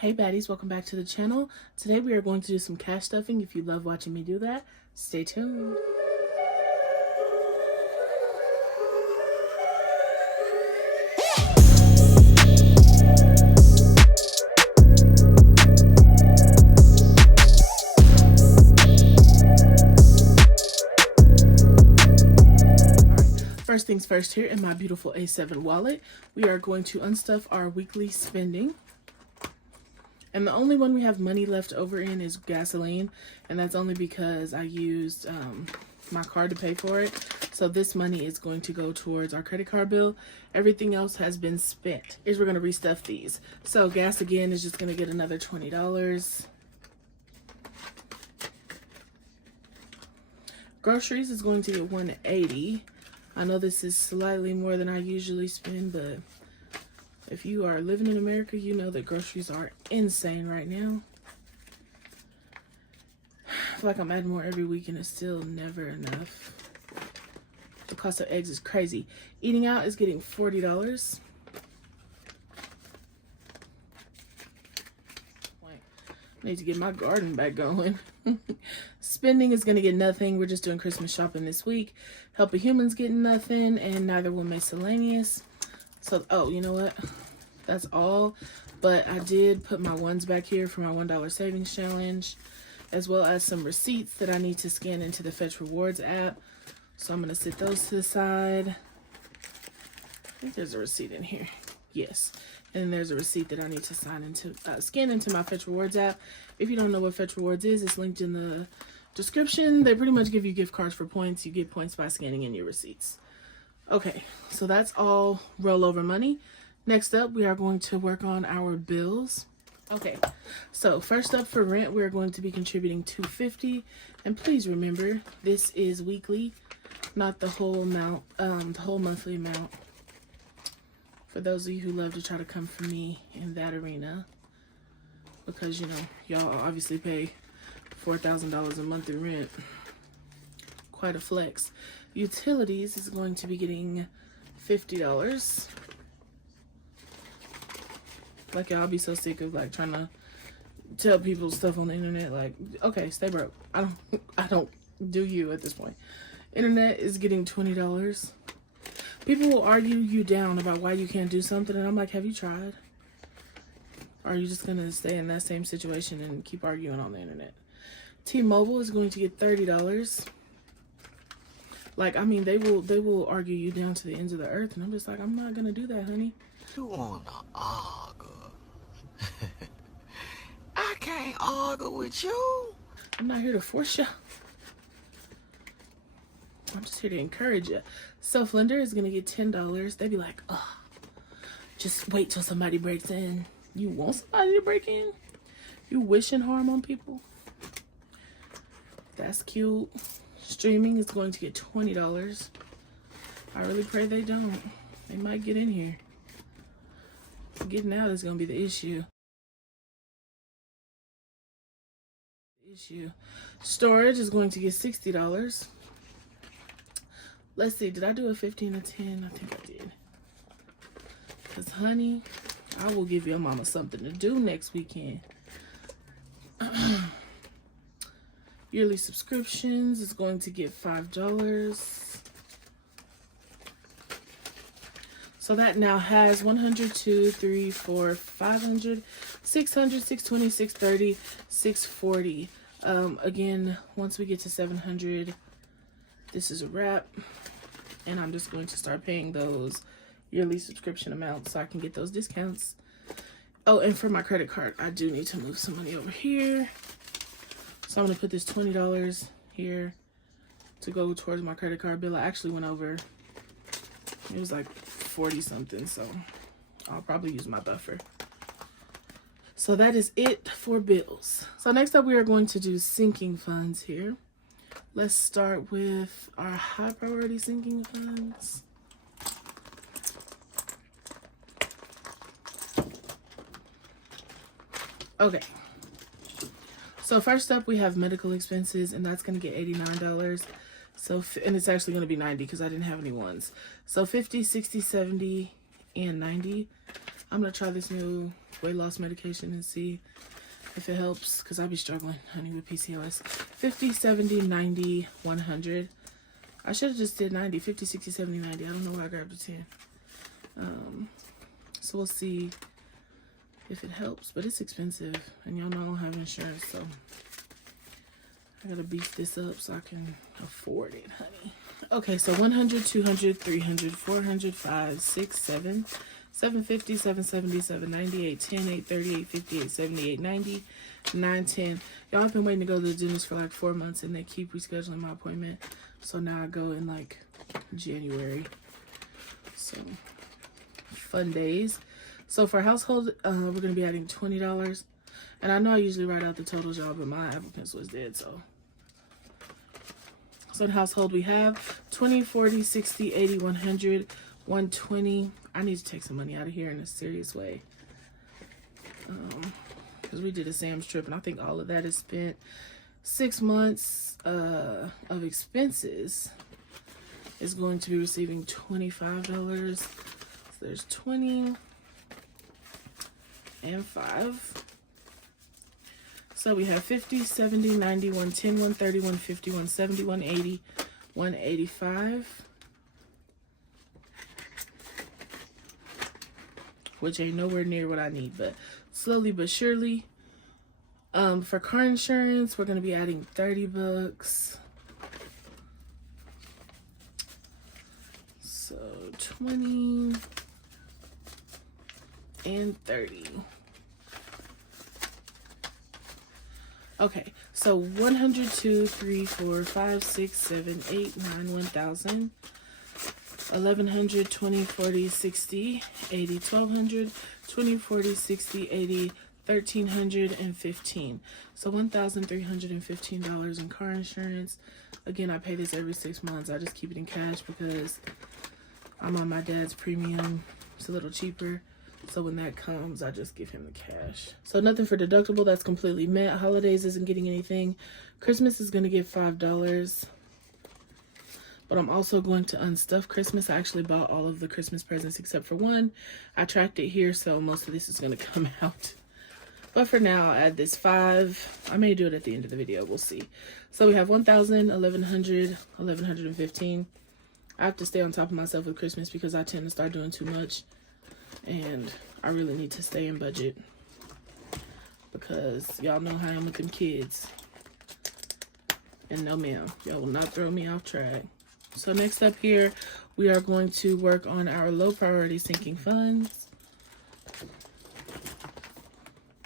Hey baddies, welcome back to the channel. Today we are going to do some cash stuffing. If you love watching me do that, stay tuned. First things first, here in my beautiful A7 wallet, we are going to unstuff our weekly spending. And the only one we have money left over in is gasoline, and that's only because I used my card to pay for it. So this money is going to go towards our credit card bill. Everything else has been spent. We're going to restuff these. So gas again is just going to get another $20. Groceries is going to get $180. I know this is slightly more than I usually spend, but if you are living in America, you know that groceries are insane right now. I feel like I'm adding more every week and it's still never enough. The cost of eggs is crazy. Eating out is getting $40. I need to get my garden back going. Spending is going to get nothing. We're just doing Christmas shopping this week. Help a Human's getting nothing, and neither will Miscellaneous. So, oh, you know what? That's all. But I did put my ones back here for my $1 savings challenge, as well as some receipts that I need to scan into the Fetch Rewards app. So I'm going to sit those to the side. I think there's a receipt in here. Yes. And then there's a receipt that I need to scan into my Fetch Rewards app. If you don't know what Fetch Rewards is, it's linked in the description. They pretty much give you gift cards for points. You get points by scanning in your receipts. Okay, so that's all rollover money. Next up, we are going to work on our bills. Okay, so first up for rent, we're going to be contributing $250. And please remember, this is weekly, not the whole amount, the whole monthly amount. For those of you who love to try to come for me in that arena, because, you know, y'all obviously pay $4,000 a month in rent. Quite a flex. Utilities is going to be getting $50. Like, y'all be so sick of like trying to tell people stuff on the internet. Like, okay, stay broke. I don't do you at this point. Internet is getting $20. People will argue you down about why you can't do something, and I'm like, have you tried? Or are you just gonna stay in that same situation and keep arguing on the internet? T-Mobile is going to get $30. Like, I mean, they will argue you down to the ends of the earth, and I'm just like, I'm not gonna do that, honey. You wanna argue? I can't argue with you. I'm not here to force you. I'm just here to encourage you. Self-lender is gonna get $10. They be like, ugh, just wait till somebody breaks in. You want somebody to break in? You wishing harm on people? That's cute. Streaming is going to get $20. I really pray they don't. They might get in here. Getting out is going to be the issue. Storage is going to get $60. Let's see. Did I do a 15 or 10? I think I did. Because, honey, I will give your mama something to do next weekend. Yearly subscriptions is going to get $5. So that now has 100, 2, 3, 4, 500, 600, 620, 630, 640. Again, once we get to 700, this is a wrap. And I'm just going to start paying those yearly subscription amounts so I can get those discounts. Oh, and for my credit card, I do need to move some money over here. So I'm going to put this $20 here to go towards my credit card bill. I actually went over. It was like 40 something, so I'll probably use my buffer. So that is it for bills. So next up, we are going to do sinking funds here. Let's start with our high priority sinking funds. Okay. So first up, we have medical expenses, and that's going to get $89. So, and it's actually going to be 90 because I didn't have any ones. So 50, 60, 70, and 90. I'm going to try this new weight loss medication and see if it helps, because I be struggling, honey, with PCOS. 50, 70, 90, 100. I should have just did 90, 50, 60, 70, 90. I don't know why I grabbed a 10. So we'll see if it helps, but it's expensive, and y'all know I don't have insurance, so I gotta beef this up so I can afford it, honey. Okay, so 100, 200, 300, 400, 5, 6, 7, 750, 770, 790, 810, 830, 850, 870, 890, 910. Y'all have been waiting to go to the dentist for like 4 months, and they keep rescheduling my appointment. So now I go in like January. So fun days. So for household, we're gonna be adding $20. And I know I usually write out the totals, y'all, but my Apple Pencil is dead, so. So in household, we have 20, 40, 60, 80, 100, 120. I need to take some money out of here in a serious way. Because we did a Sam's trip, and I think all of that is spent. 6 months of expenses is going to be receiving $25. So there's 20 and 5. So we have 50, 70, 90, 110, 130, 150, 170, 180, 185. Which ain't nowhere near what I need, but slowly but surely. For car insurance, we're gonna be adding $30. So 20 and 30. Okay, so 100, 2, 3, 4, 5, 6, 7, 8, 9, 1,000. 1,100, 20, 40, 60, 80, 1,200, 20, 40, 60, 80, 1,315. So $1,315 in car insurance. Again, I pay this every 6 months. I just keep it in cash because I'm on my dad's premium. It's a little cheaper. So when that comes, I just give him the cash. So nothing for deductible. That's completely met. Holidays isn't getting anything. Christmas is going to get $5. But I'm also going to unstuff Christmas. I actually bought all of the Christmas presents except for one. I tracked it here, so most of this is going to come out. But for now, I'll add this 5. I may do it at the end of the video. We'll see. So we have 1,000, 1,100, 1,115. I have to stay on top of myself with Christmas because I tend to start doing too much. And I really need to stay in budget because y'all know how I am with them kids. And no ma'am, y'all will not throw me off track. So next up here, we are going to work on our low priority sinking funds.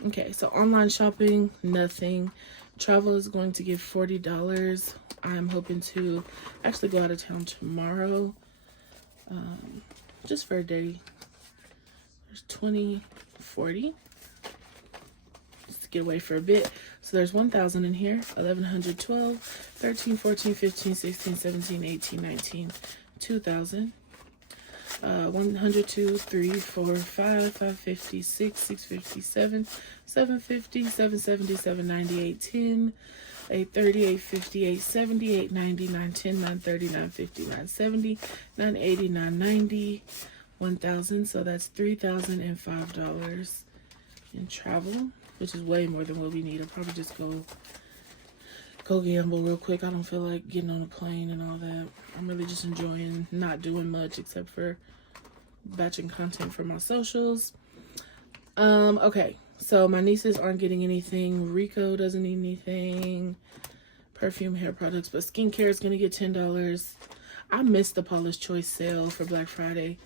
Okay, so online shopping, nothing. Travel is going to give $40. I'm hoping to actually go out of town tomorrow, just for a day. There's 20, 40. Just to get away for a bit. So there's 1,000 in here. 1,100, 12, 13, 14, 15, 16, 17, 18, 19, 2,000. 100, 2, 3, 4, 5, 550, 6, 650, 7, 750, 770, 790, 810, 830, 850, 870, 890, 910, 930, 950, 970, 980, 990, 1,000. So that's $3,005 in travel, which is way more than what we need. I'll probably just go gamble real quick. I don't feel like getting on a plane and all that. I'm really just enjoying not doing much except for batching content for my socials. Okay, so my nieces aren't getting anything. Rico doesn't need anything. Perfume, hair products, but skincare is gonna get $10. I missed the Paula's Choice sale for Black Friday.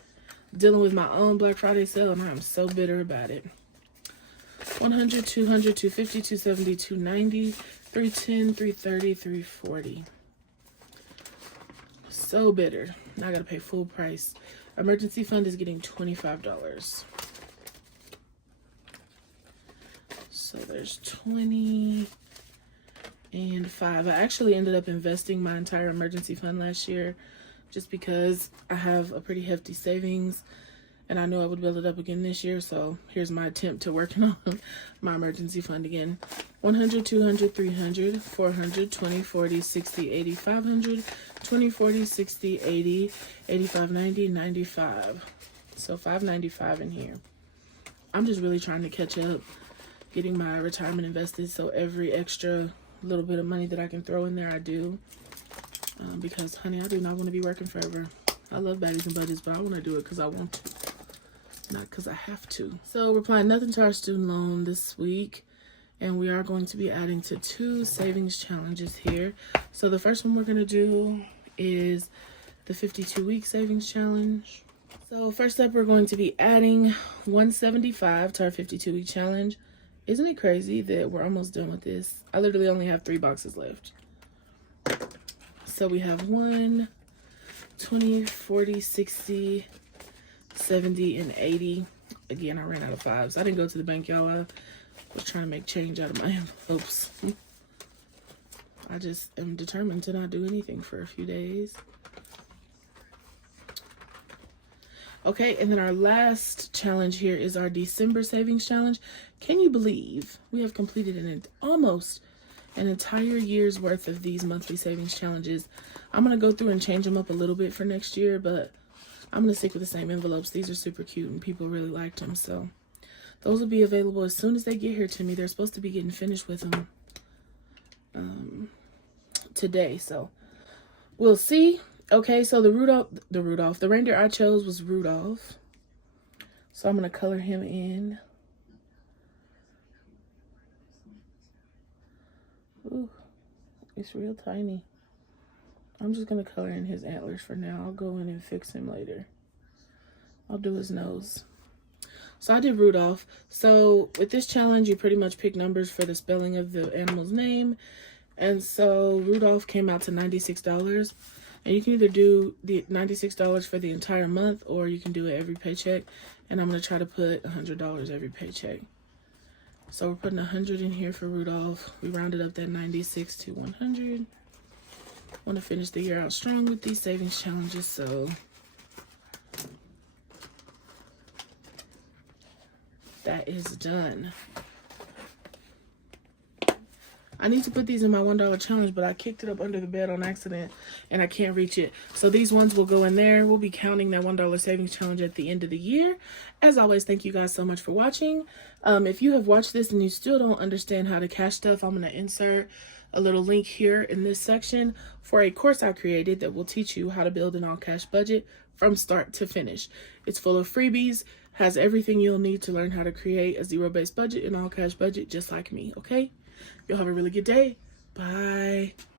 Dealing with my own Black Friday sale, and I'm so bitter about it. 100, 200, 250, 270, 290, 310, 330, 340. So bitter. Now I gotta pay full price. Emergency fund is getting $25. So there's 20 and 5. I actually ended up investing my entire emergency fund last year just because I have a pretty hefty savings and I knew I would build it up again this year. So here's my attempt to working on my emergency fund again. 100, 200, 300, 400, 20, 40, 60, 80, 500, 20, 40, 60, 80, 85, 90, 95. So $595 in here. I'm just really trying to catch up, getting my retirement invested. So every extra little bit of money that I can throw in there, I do. Because, honey, I do not want to be working forever. I love Baddies and Budgets, but I want to do it because I want to, not because I have to. So we're applying nothing to our student loan this week, and we are going to be adding to 2 savings challenges here. So the first one we're going to do is the 52-week savings challenge. So first up, we're going to be adding $175 to our 52-week challenge. Isn't it crazy that we're almost done with this? I literally only have 3 boxes left. So we have 1, 20, 40, 60, 70, and 80. Again, I ran out of 5s. I didn't go to the bank, y'all. I was trying to make change out of my envelopes. I just am determined to not do anything for a few days. Okay, and then our last challenge here is our December savings challenge. Can you believe we have completed almost an entire year's worth of these monthly savings challenges? I'm going to go through and change them up a little bit for next year, but I'm going to stick with the same envelopes. These are super cute and people really liked them. So those will be available as soon as they get here to me. They're supposed to be getting finished with them today. So we'll see. Okay, so the reindeer I chose was Rudolph. So I'm going to color him in. Ooh, it's real tiny. I'm just going to color in his antlers for now. I'll go in and fix him later. I'll do his nose. So I did Rudolph. So with this challenge, you pretty much pick numbers for the spelling of the animal's name. And so Rudolph came out to $96. And you can either do the $96 for the entire month, or you can do it every paycheck. And I'm going to try to put $100 every paycheck. So we're putting 100 in here for Rudolph. We rounded up that 96 to 100. Want to finish the year out strong with these savings challenges, so that is done. I need to put these in my $1 challenge, but I kicked it up under the bed on accident and I can't reach it. So these ones will go in there. We'll be counting that $1 savings challenge at the end of the year. As always, thank you guys so much for watching. If you have watched this and you still don't understand how to cash stuff, I'm going to insert a little link here in this section for a course I created that will teach you how to build an all-cash budget from start to finish. It's full of freebies, has everything you'll need to learn how to create a zero-based budget, an all-cash budget, just like me, okay? Y'all have a really good day. Bye.